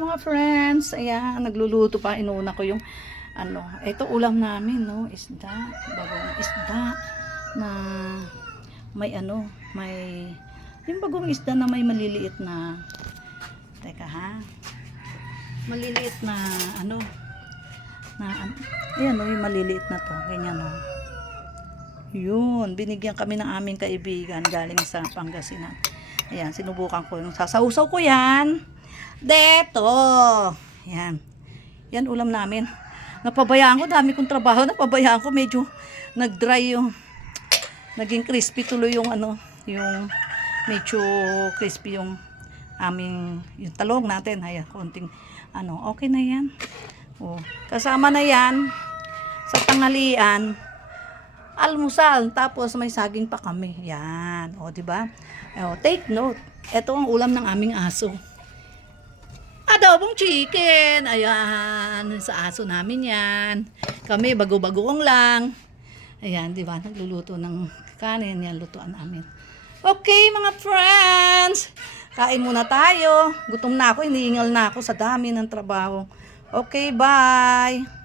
mga friends. Ayan, nagluluto pa. Inuna ko yung ano. Ito ulam namin, no? Isda. Bagong isda na may ano, may yung bagong isda na may maliliit na teka ha. Maliliit na ano ayan, no, yung maliliit na to. Ganyan, no. Yun, binigyan kami ng aming kaibigan galing sa Pangasinan. Ayan, sinubukan ko yung sasausaw ko yan. Deto. Yan. Yan ulam namin. Napabayaan ko, dami kong trabaho. Napabayaan ko, medyo nag-dry yung, naging crispy tuloy yung ano, yung medyo crispy yung aming, yung talong natin. Ayan, konting, ano, okay na yan. Oh, kasama na yan sa tanghalian. Almusal, tapos may saging pa kami. Yan, o, diba? O, take note. Ito ang ulam ng aming aso. Adobong chicken. Ayan, sa aso namin yan. Kami, bago-bagong lang. Ayan, di ba? Nagluluto ng kanin. Yan, lutuan namin. Okay, mga friends. Kain muna tayo. Gutom na ako, iniingal na ako sa dami ng trabaho. Okay, bye.